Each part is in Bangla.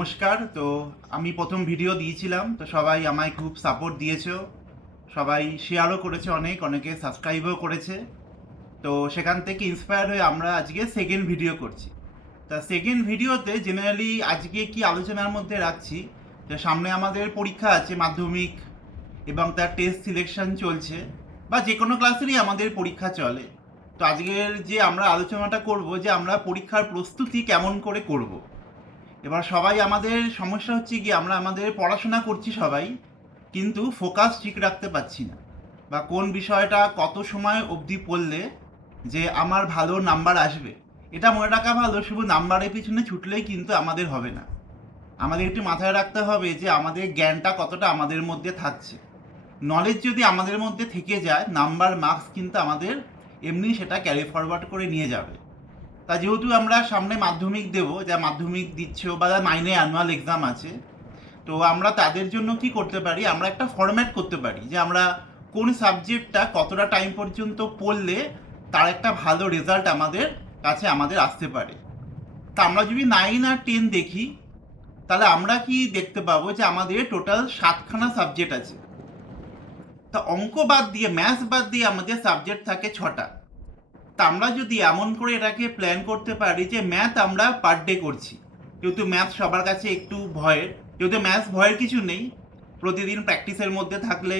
নমস্কার। তো আমি প্রথম ভিডিও দিয়েছিলাম, তো সবাই আমায় খুব সাপোর্ট দিয়েছো, সবাই শেয়ারও করেছে, অনেকে সাবস্ক্রাইবও করেছে। তো সেখান থেকে ইন্সপায়ার হয়ে আমরা আজকে সেকেন্ড ভিডিও করছি। তা সেকেন্ড ভিডিওতে জেনারেলি আজকে কি আলোচনার মধ্যে রাখছি, যে সামনে আমাদের পরীক্ষা আছে মাধ্যমিক, এবং তার টেস্ট সিলেকশন চলছে, বা যে কোনো ক্লাসেরই আমাদের পরীক্ষা চলে। তো আজকের যে আমরা আলোচনাটা করব, যে আমরা পরীক্ষার প্রস্তুতি কেমন করে করব। এবার সবাই আমাদের সমস্যা হচ্ছে কি, আমরা আমাদের পড়াশোনা করছি সবাই, কিন্তু ফোকাস ঠিক রাখতে পারছি না, বা কোন বিষয়টা কত সময় অবধি পড়লে যে আমার ভালো নাম্বার আসবে। এটা মনে রাখা ভালো, শুধু নাম্বারের পিছনে ছুটলেই কিন্তু আমাদের হবে না। আমাদের একটু মাথায় রাখতে হবে যে আমাদের জ্ঞানটা কতটা আমাদের মধ্যে থাকছে। নলেজ যদি আমাদের মধ্যে থেকে যায়, নাম্বার মার্কস কিন্তু আমাদের এমনি সেটা ক্যারি ফরওয়ার্ড করে নিয়ে যাবে। তা যেহেতু আমরা সামনে মাধ্যমিক দেব, যা মাধ্যমিক দিচ্ছ বা যা মাইনে অ্যানুয়াল এক্সাম আছে, তো আমরা তাদের জন্য কি করতে পারি, আমরা একটা ফরম্যাট করতে পারি যে আমরা কোন সাবজেক্টটা কতটা টাইম পর্যন্ত পড়লে তার একটা ভালো রেজাল্ট আমাদের আসতে পারে। তা আমরা যদি 9 আর 10 দেখি, তাহলে আমরা কি দেখতে পাবো যে আমাদের টোটাল 7খানা সাবজেক্ট আছে। তা অঙ্ক বাদ দিয়ে, ম্যাথস বাদ দিয়ে আমাদের সাবজেক্ট থাকে 6টা। তা আমরা যদি এমন করে এটাকে প্ল্যান করতে পারি যে ম্যাথ আমরা পার ডে করছি, যেহেতু ম্যাথ সবার কাছে একটু ভয়ের, যেহেতু ম্যাথস ভয়ের কিছু নেই, প্রতিদিন প্র্যাকটিসের মধ্যে থাকলে,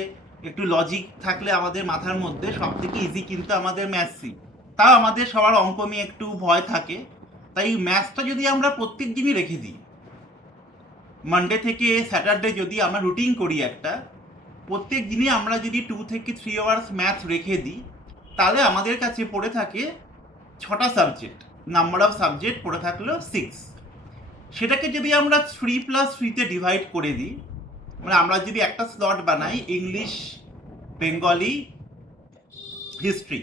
একটু লজিক থাকলে আমাদের মাথার মধ্যে, সব থেকে ইজি কিন্তু আমাদের ম্যাথসই। তাও আমাদের সবার অঙ্ক নিয়ে একটু ভয় থাকে। তাই ম্যাথসটা যদি আমরা প্রত্যেক দিনই রেখে দিই, মানডে থেকে স্যাটারডে যদি আমরা রুটিন করি একটা, প্রত্যেক দিনই আমরা যদি 2 থেকে 3 আওয়ার্স ম্যাথ রেখে দিই, তাহলে আমাদের কাছে পড়ে থাকে 6টা সাবজেক্ট, নাম্বার অফ সাবজেক্ট পড়ে থাকলো 6। সেটাকে যদি আমরা 3+3-তে ডিভাইড করে দিই, মানে আমরা যদি একটা স্লট বানাই ইংলিশ, বেঙ্গলি, হিস্ট্রি,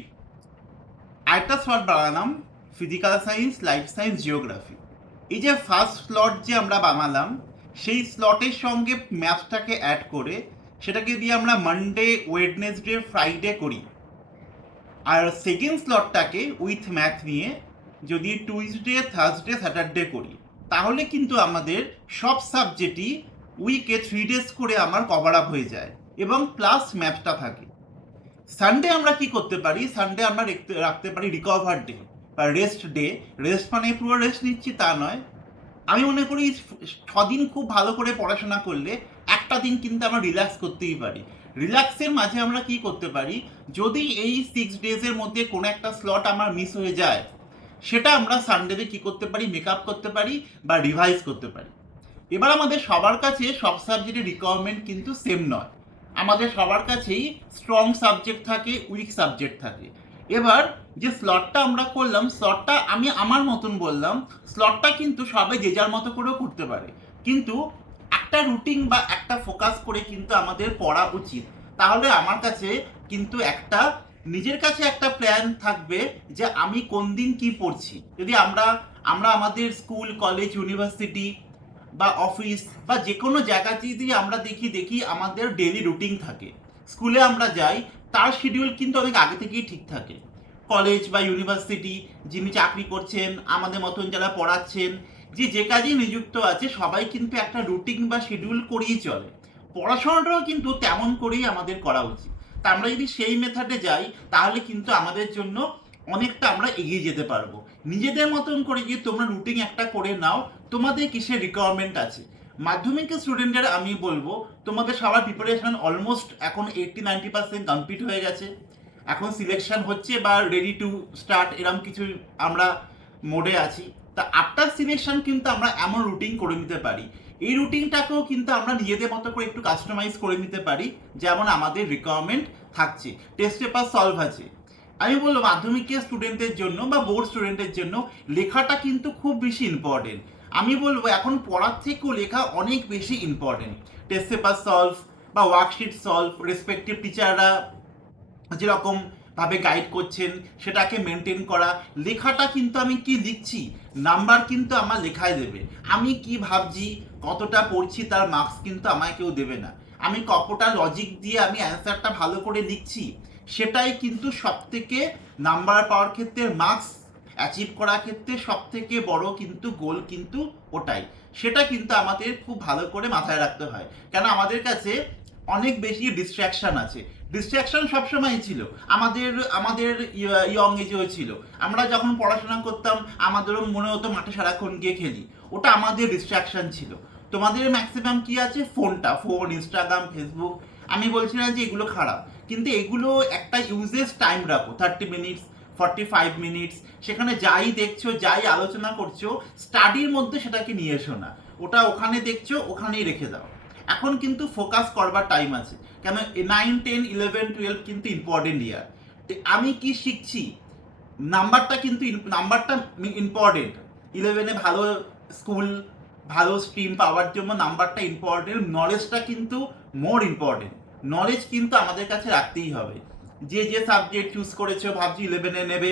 আরেকটা স্লট বানালাম physical science, life science, geography, এই যে ফার্স্ট স্লট যে আমরা বানালাম, সেই স্লটের সঙ্গে ম্যাথটাকে অ্যাড করে সেটাকে দিয়ে আমরা মানডে, ওয়েডনেসডে, ফ্রাইডে করি, আর সেকেন্ড স্লটটাকে উইথ ম্যাথ নিয়ে যদি টুইসডে, থার্সডে, স্যাটারডে করি, তাহলে কিন্তু আমাদের সব সাবজেক্টই উইকে 3 ডেজ করে আমার কভার আপ হয়ে যায়, এবং প্লাস ম্যাথটা থাকে। সানডে আমরা কি করতে পারি, সানডে আমরা রাখতে পারি রিকভার ডে বা রেস্ট ডে। রেস্ট মানে পুরো রেস্ট নিচ্ছি তা নয়। আমি মনে করি 6 দিন খুব ভালো করে পড়াশোনা করলে একটা দিন কিন্তু আমরা রিল্যাক্স করতেই পারি। রিল্যাক্সের মাঝে আমরা কি করতে পারি, যদি এই 6 ডেজের মধ্যে কোনো একটা স্লট আমার মিস হয়ে যায়, সেটা আমরা সানডেতে কি করতে পারি, মেকআপ করতে পারি বা রিভাইজ করতে পারি। এবার আমাদের সবার কাছে সব সাবজেক্টের রিকোয়ারমেন্ট কিন্তু সেম নয়। আমাদের সবার কাছেই স্ট্রং সাবজেক্ট থাকে, উইক সাবজেক্ট থাকে। এবার যে স্লটটা আমরা করলাম, স্লটটা আমি আমার মতন বললাম, স্লটটা কিন্তু সবাই যে যার মতো করেও করতে পারে, কিন্তু একটা রুটিন বা একটা ফোকাস করে কিন্তু আমাদের পড়া উচিত। তাহলে আমার কাছে কিন্তু নিজের কাছে একটা প্ল্যান থাকবে যে আমি কোন দিন কি পড়ছি। যদি আমরা আমরা আমাদের স্কুল, কলেজ, ইউনিভার্সিটি বা অফিস বা যে কোনো জায়গাতে যদি আমরা দেখি আমাদের ডেলি রুটিন থাকে। স্কুলে আমরা যাই, তার শিডিউল কিন্তু অনেক আগে থেকেই ঠিক থাকে। কলেজ বা ইউনিভার্সিটি, যিনি চাকরি করছেন, আমাদের মতন যারা পড়াচ্ছেন, যে কাজেই নিযুক্ত আছে, সবাই কিন্তু একটা রুটিন বা শিডিউল করেই চলে। পড়াশোনাটাও কিন্তু তেমন করেই আমাদের করা উচিত। তা আমরা যদি সেই মেথডে যাই, তাহলে কিন্তু আমাদের জন্য অনেকটা আমরা এগিয়ে যেতে পারবো। নিজেদের মতন করে গিয়ে তোমরা রুটিন একটা করে নাও, তোমাদের কিসের রিকোয়ারমেন্ট আছে। মাধ্যমিকের স্টুডেন্টদের আমি বলবো, তোমাদের সবার প্রিপারেশন অলমোস্ট এখন 80-90% কমপ্লিট হয়ে গেছে। এখন সিলেকশন হচ্ছে বা রেডি টু স্টার্ট, এরকম কিছু আমরা মোডে আছি। তা আফটার সিলেকশন কিন্তু আমরা এমন রুটিন করে নিতে পারি, এই রুটিনটাকেও কিন্তু আমরা নিজেদের মতো করে একটু কাস্টমাইজ করে নিতে পারি, যেমন আমাদের রিকোয়ারমেন্ট থাকছে। টেস্ট পেপার সলভ আছে। আমি বলবো মাধ্যমিকের স্টুডেন্টদের জন্য বা বোর্ড স্টুডেন্টের জন্য লেখাটা কিন্তু খুব বেশি ইম্পর্টেন্ট। আমি বলবো এখন পড়ার থেকেও লেখা অনেক বেশি ইম্পর্টেন্ট। টেস্ট পেপার সলভ বা ওয়ার্কশিট সলভ, রেসপেক্টিভ টিচাররা যেরকম ভাবে গাইড করছেন সেটাকে মেনটেন করা। লেখাটা কিন্তু আমি কি লিখছি, নাম্বার কিন্তু আমার লেখায় দেবে। আমি কি ভাবছি, কতটা পড়ছি, তার মার্কস কিন্তু আমায় কেউ দেবে না। আমি কতটা লজিক দিয়ে আমি অ্যান্সারটা ভালো করে লিখছি, সেটাই কিন্তু সব থেকে নাম্বার পাওয়ার ক্ষেত্রে মার্কস অ্যাচিভ করার ক্ষেত্রে সব থেকে বড় কিন্তু গোল কিন্তু ওটাই। সেটা কিন্তু আমাদের খুব ভালো করে মাথায় রাখতে হয়, কেন আমাদের কাছে অনেক বেশি ডিস্ট্র্যাকশন আছে। ডিস্ট্র্যাকশন সবসময় ছিল, আমাদের আমাদের ইয়ং এজেও ছিল। আমরা যখন পড়াশোনা করতাম আমাদেরও মনে হতো মাঠে সারাক্ষণ গিয়ে খেলি, ওটা আমাদের ডিস্ট্র্যাকশন ছিল। তোমাদের ম্যাক্সিমাম কি আছে? Phone, Instagram, Facebook. আমি বলছি না যে এগুলো খারাপ, কিন্তু এগুলো একটা ইউজেস টাইম রাখো, 30 মিনিটস, 45 মিনিটস। সেখানে যাই দেখছো, যাই আলোচনা করছো, স্টাডির মধ্যে সেটাকে নিয়ে এসো না। ওটা ওখানে দেখছো, ওখানেই রেখে দাও। এখন কিন্তু ফোকাস করবার টাইম আছে, কেন 9, 10, 11, 12 কিন্তু ইম্পর্টেন্ট ইয়ার। আমি কি শিখছি, নাম্বারটা ইম্পর্টেন্ট। 11-এ ভালো স্কুল, ভালো স্ট্রিম পাওয়ার জন্য নাম্বারটা ইম্পর্টেন্ট, নলেজটা কিন্তু মোর ইম্পর্টেন্ট। নলেজ কিন্তু আমাদের কাছে রাখতেই হবে। যে যে সাবজেক্ট চুজ করেছো, ভাবছি 11-এ নেবে,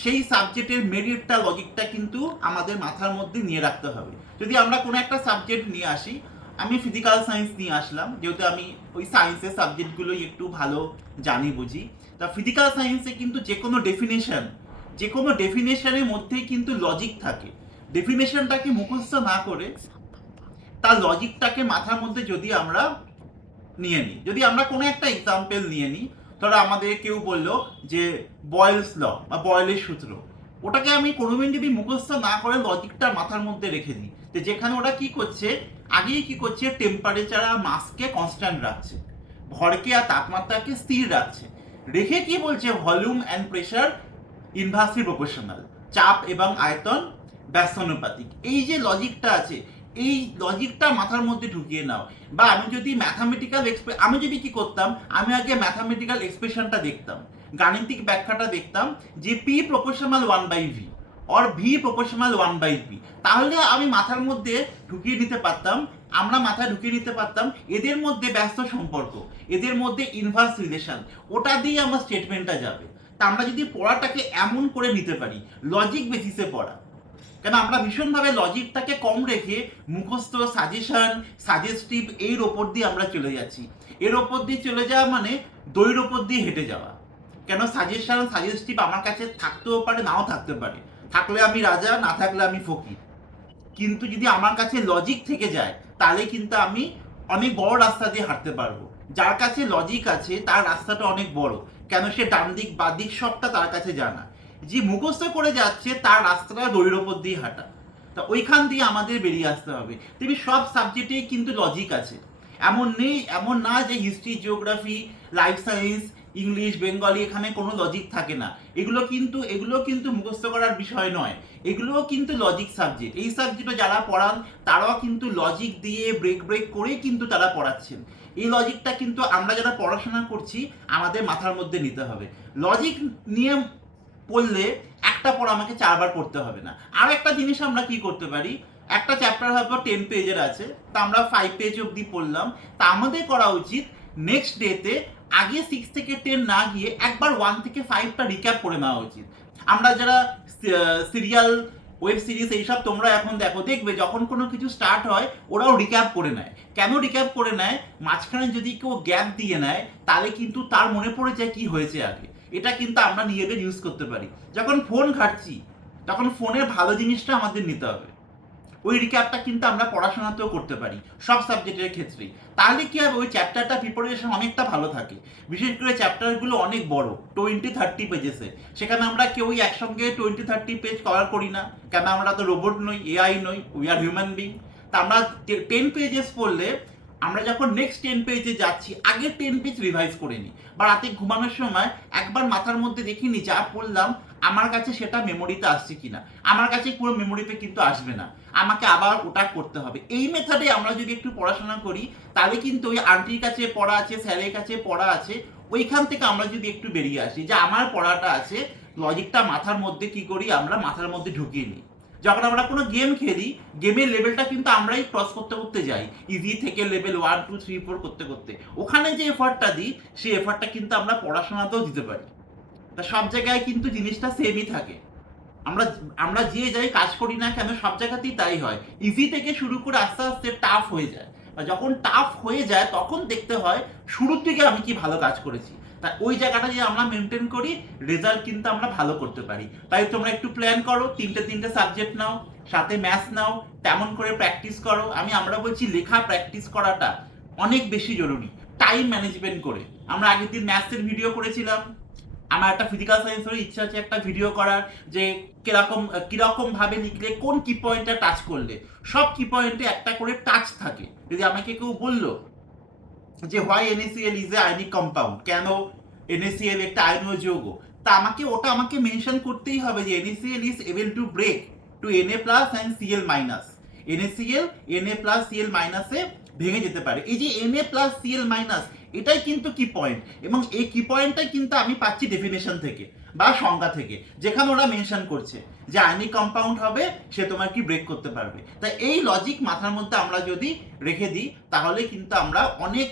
সেই সাবজেক্টের মেরিটটা, লজিকটা কিন্তু আমাদের মাথার মধ্যে নিয়ে রাখতে হবে। যদি আমরা কোনো একটা সাবজেক্ট নিয়ে আসি, আমি ফিজিক্যাল সায়েন্স নিয়ে আসলাম, যেহেতু আমি ওই সায়েন্সের সাবজেক্টগুলোই একটু ভালো জানি বুঝি। তা ফিজিক্যাল সায়েন্সে কিন্তু যে কোনো ডেফিনেশনের মধ্যেই কিন্তু লজিক থাকে। ডেফিনেশনটাকে মুখস্থ না করে তার লজিকটাকে মাথার মধ্যে যদি আমরা নিয়ে নিই, যদি আমরা কোনো একটা এক্সাম্পল নিয়ে নিই, ধরো আমাদের কেউ বললো যে বয়েলস ল বা বয়েলের সূত্র, ওটাকে আমি কোনোদিন যদি মুখস্থ না করে লজিকটা মাথার মধ্যে রেখে দিই, তো যেখানে ওটা কি করছে, আগেই কি করছে, টেম্পারেচার আর মাসকে কনস্ট্যান্ট রাখছে, ভরকে আর তাপমাত্রাকে স্থির রাখছে, রেখে কি বলছে, volume and pressure inversely proportional, চাপ এবং আয়তন ব্যস্তানুপাতিক। এই যে লজিকটা আছে, এই লজিকটা মাথার মধ্যে ঢুকিয়ে নাও। বা আমি যদি আমি যদি কি করতাম, আমি আগে ম্যাথামেটিক্যাল এক্সপ্রেশনটা দেখতাম, গাণিতিক ব্যাখ্যাটা দেখতাম, যে P proportional 1/v or V proportional 1/p, তাহলে আমি মাথার মধ্যে ঢুকিয়ে নিতে পারতাম, আমরা মাথায় ঢুকিয়ে নিতে পারতাম এদের মধ্যে ব্যস্ত সম্পর্ক, এদের মধ্যে ইনভার্স রিলেশন, ওটা দিয়ে আমার স্টেটমেন্টটা যাবে। তা আমরা যদি পড়াটাকে এমন করে নিতে পারি, লজিক বেসিসে পড়া, কেন আমরা ভীষণভাবে লজিকটাকে কম রেখে মুখস্থ, সাজেস্টিভ এর ওপর দিয়ে আমরা চলে যাচ্ছি। এর ওপর দিয়ে চলে যাওয়া মানে দইয়ের ওপর দিয়ে হেঁটে যাওয়া। কেন সাজেস্টিভ আমার কাছে থাকতেও পারে, নাও থাকতে পারে, থাকলে আমি রাজা, না থাকলে আমি ফকির। কিন্তু যদি আমার কাছে লজিক থেকে যায়, তাহলে কিন্তু আমি অনেক বড় রাস্তা দিয়ে হাঁটতে পারবো। যার কাছে লজিক আছে তার রাস্তাটা অনেক বড়, কেন সে ডান দিক বা দিক সবটা তার কাছে জানা। যে মুখস্থ করে যাচ্ছে তার রাস্তাটা দড়ির ওপর দিয়ে হাঁটা, তা ওইখান দিয়ে আমাদের বেরিয়ে আসতে হবে। তুমি সব সাবজেক্টেই কিন্তু লজিক আছে, এমন না যে history, geography, life science, English, Bengali এখানে কোনো লজিক থাকে না। এগুলো কিন্তু মুখস্থ করার বিষয় নয়, এগুলোও কিন্তু লজিক সাবজেক্ট। এই সাবজেক্টে যারা পড়ান তারাও কিন্তু লজিক দিয়ে ব্রেক করে কিন্তু তারা পড়াচ্ছেন। এই লজিকটা কিন্তু আমরা যারা পড়াশোনা করছি আমাদের মাথার মধ্যে নিতে হবে। লজিক নিয়ে পড়লে একটা পড়া আমাকে 4বার পড়তে হবে না। আর একটা জিনিস আমরা কি করতে পারি, একটা চ্যাপ্টার হয়তো 10 পেজের আছে, তা আমরা 5 পেজ অবধি পড়লাম। তা আমাদের করা উচিত নেক্সট ডেতে আগে 6 থেকে 10 না গিয়ে একবার 1 থেকে 5টা রিক্যাপ করে নেওয়া উচিত। আমরা যারা সিরিয়াল, ওয়েব সিরিজ এইসব তোমরা এখন দেখবে যখন কোনো কিছু স্টার্ট হয় ওরাও রিক্যাপ করে নেয়। কেন রিক্যাপ করে নেয়? মাঝখানে যদি কেউ গ্যাপ দিয়ে নেয় তাহলে কিন্তু তার মনে পড়ে যায় কি হয়েছে আগে। এটা কিন্তু আমরা নিজেদের ইউজ করতে পারি। যখন ফোন ঘাটছি তখন ফোনের ভালো জিনিসটা আমাদের নিতে হবে, ওই রিক্যাপটা কিন্তু আমরা পড়াশোনাতেও করতে পারি সব সাবজেক্টের ক্ষেত্রেই। তাহলে কি হবে, ওই চ্যাপ্টারটা প্রিপারেশন অনেকটা ভালো থাকে। বিশেষ করে চ্যাপ্টারগুলো অনেক বড়, 20-30 পেজেসে, সেখানে আমরা কেউই একসঙ্গে 20-30 পেজ কভার করি না, কেন আমরা তো রোবট নই, এআই নই, উই আর হিউম্যান বিং। তা আমরা 10 পেজেস পড়লে আমরা যখন নেক্সট 10 পেজে যাচ্ছি আগে 10 পেজ রিভাইজ করে নিই, বা রাতে ঘুমানোর সময় একবার মাথার মধ্যে দেখিনি যা পড়লাম আমার কাছে সেটা মেমোরিতে আসছে কিনা। আমার কাছে পুরো মেমোরিতে কিন্তু আসবে না, আমাকে আবার ওটা করতে হবে। এই মেথডে আমরা যদি একটু পড়াশোনা করি তাহলে কিন্তু ওই আন্টির কাছে পড়া আছে, স্যারের কাছে পড়া আছে, ওইখান থেকে আমরা যদি একটু বেরিয়ে আসি যে আমার পড়াটা আছে, লজিকটা মাথার মধ্যে কি করি, আমরা মাথার মধ্যে ঢুকিয়ে নিই। যখন আমরা কোনো গেম খেলি, গেমের লেভেলটা কিন্তু আমরাই ক্রস করতে করতে যাই, ইজি থেকে লেভেল 1, 2, 3, 4 করতে করতে। ওখানে যে এফার্টটা দিই সেই এফার্টটা কিন্তু আমরা পড়াশোনাতেও দিতে পারি। তা সব জায়গায় কিন্তু জিনিসটা সেমই থাকে। আমরা আমরা যে যাই কাজ করি না কেন সব জায়গাতেই তাই হয়, ইজি থেকে শুরু করে আস্তে আস্তে টাফ হয়ে যায়। আর যখন টাফ হয়ে যায় তখন দেখতে হয় শুরুর থেকে আমি কি ভালো কাজ করেছি। তা ওই জায়গাটা যদি আমরা মেনটেন করি, রেজাল্ট কিন্তু আমরা ভালো করতে পারি। তাই তোমরা একটু প্ল্যান করো, তিনটে সাবজেক্ট নাও, সাথে ম্যাথস নাও, তেমন করে প্র্যাকটিস করো। আমরা বলছি লেখা প্র্যাকটিস করাটা অনেক বেশি জরুরি, টাইম ম্যানেজমেন্ট করে। আমরা আগের দিন ম্যাথসের ভিডিও করেছিলাম, আমার একটা ফিজিক্যাল সায়েন্সের ইচ্ছা আছে একটা ভিডিও করার, যে কিরকম ভাবে লিখলে কোন কি পয়েন্টটা টাচ করলে। সব কি পয়েন্টে একটা করে টাচ থাকে। যদি আমাকে কেউ বললো যে why NaCl is a ionic compound, কেন NaCl একটা আয়নীয় যৌগ, তা আমাকে মেনশন করতেই হবে যে NaCl is able to break to Na plus and Cl minus. NaCl Na plus Cl মাইনাসে ভেঙে যেতে পারে। এই যে Na প্লাস Cl মাইনাস, এটাই কিন্তু কি পয়েন্ট, এবং এই কি পয়েন্টটাই কিন্তু আমি পাচ্ছি ডেফিনেশন থেকে বা সংজ্ঞা থেকে, যেখানে ওরা মেনশন করছে যে আয়নিক কম্পাউন্ড হবে সে তোমার কি ব্রেক করতে পারবে। তাই এই লজিক মাথার মধ্যে আমরা যদি রেখে দিই, তাহলে কিন্তু আমরা অনেক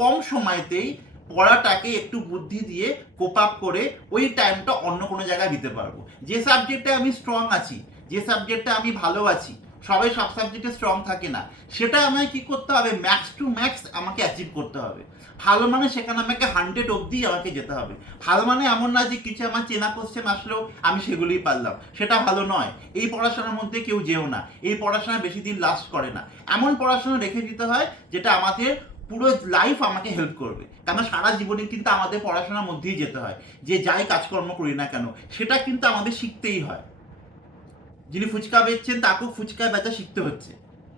কম সময়তেই পড়াটাকে একটু বুদ্ধি দিয়ে কোপ আপ করে ওই টাইমটা অন্য কোনো জায়গায় দিতে পারবো। যে সাবজেক্টে আমি স্ট্রং আছি, যে সাবজেক্টে আমি ভালো আছি, সবাই সব সাবজেক্টে স্ট্রং থাকে না, সেটা আমায় কি করতে হবে, ম্যাক্স টু ম্যাক্স আমাকে অ্যাচিভ করতে হবে। ভালো মানে সেখানে আমাকে 100 অবধি আমাকে যেতে হবে। ভালো মানে এমন না যে কিছু আমার চেনা কোশ্চেন আসলেও আমি সেগুলোই পারলাম, সেটা ভালো নয়। এই পড়াশোনার মধ্যে কেউ যেও না, এই পড়াশোনা বেশি দিন লাস্ট করে না। এমন পড়াশোনা রেখে দিতে হয় যেটা আমাদের পুরো লাইফ আমাকে হেল্প করবে। কেন সারা জীবনে কিন্তু আমাদের পড়াশোনার মধ্যেই যেতে হয়, যে যাই কাজকর্ম করি না কেন সেটা কিন্তু আমাদের শিখতেই হয়। যিনি ফুচকা বেচছেন তাকেও ফুচকা বেচা শিখতে হচ্ছে,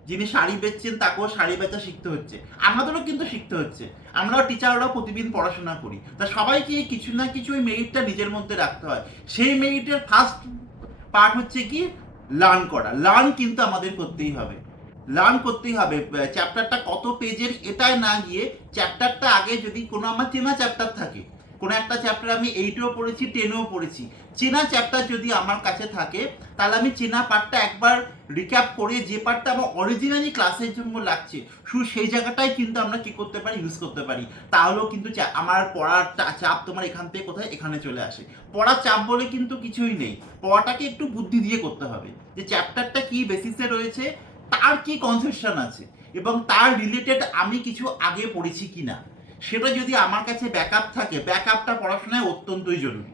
যিনি শাড়ি বেচছেন তাকেও শাড়ি বেচা শিখতে হচ্ছে, আমাদেরও কিন্তু শিখতে হচ্ছে। আমরাও টিচাররাও প্রতিদিন পড়াশোনা করি। তা সবাইকে কিছু না কিছু ওই মেরিটটা নিজের মধ্যে রাখতে হয়। সেই মেরিটের ফার্স্ট পার্ট হচ্ছে কি, লার্ন করা। লার্ন কিন্তু আমাদের করতেই হবে, লার্ন করতেই হবে। চ্যাপ্টারটা কত পেজের এটাই না গিয়ে, চ্যাপ্টারটা আগে যদি কোনো আমার চেনা চ্যাপ্টার থাকে, কোনো একটা চ্যাপ্টার আমি 8এও পড়েছি 10এও পড়েছি, চেনা চ্যাপ্টার যদি আমার কাছে থাকে, তাহলে আমি চেনা পার্টটা একবার রিক্যাপ করে যে পার্টটা আমার অরিজিনালি ক্লাসের জন্য লাগছে, শুধু সেই জায়গাটাই কিন্তু আমরা কি করতে পারি, ইউজ করতে পারি। তাহলেও কিন্তু আমার পড়ার চাপ তোমার এখান থেকে কোথায় এখানে চলে আসে। পড়ার চাপ বলে কিন্তু কিছুই নেই, পড়াটাকে একটু বুদ্ধি দিয়ে করতে হবে, যে চ্যাপ্টারটা কি বেসিসে রয়েছে, তার কি কনসেপশন আছে, এবং তার রিলেটেড আমি কিছু আগে পড়েছি কিনা, সেটা যদি আমার কাছে ব্যাকআপ থাকে, ব্যাকআপটা পড়াশোনায় অত্যন্তই জরুরি।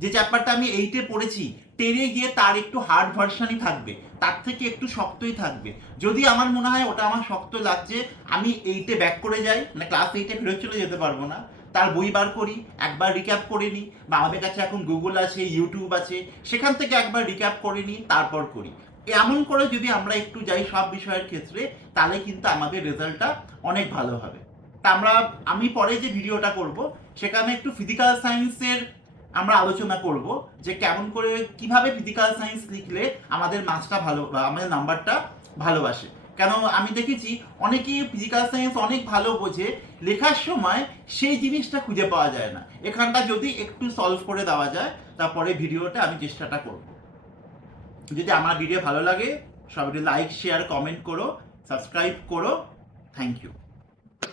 যে চ্যাপ্টারটা আমি 8এ পড়েছি, 10এ গিয়ে তার একটু হার্ড ভার্সানই থাকবে, তার থেকে একটু শক্তই থাকবে। যদি আমার মনে হয় ওটা আমার শক্ত লাগছে, আমি 8এ ব্যাক করে যাই, মানে ক্লাস 8এ ফেরত চলে যেতে পারবো না, তার বই বার করি, একবার রিক্যাপ করে নিই, বা আমাদের কাছে এখন গুগল আছে, ইউটিউব আছে, সেখান থেকে একবার রিক্যাপ করে নিই, তারপর করি। এমন করে যদি আমরা একটু যাই সব বিষয়ের ক্ষেত্রে, তাহলে কিন্তু আমাদের রেজাল্টটা অনেক ভালো হবে। তা আমি পরে যে ভিডিওটা করব, সেখানে একটু ফিজিক্যাল সায়েন্সের আমরা আলোচনা করব, যে কেমন করে কিভাবে ফিজিক্যাল সায়েন্স লিখলে আমাদের মার্কসটা ভালো, আমাদের নাম্বারটা ভালোবাসে। কেন আমি দেখেছি অনেকেই ফিজিক্যাল সায়েন্স অনেক ভালো বোঝে, লেখার সময় সেই জিনিসটা খুঁজে পাওয়া যায় না। এখানটা যদি একটু সলভ করে দেওয়া যায়, তারপরে ভিডিওটা আমি চেষ্টাটা করব। যদি আমার ভিডিও ভালো লাগে, সবাই লাইক শেয়ার কমেন্ট করো, সাবস্ক্রাইব করো। Thank you.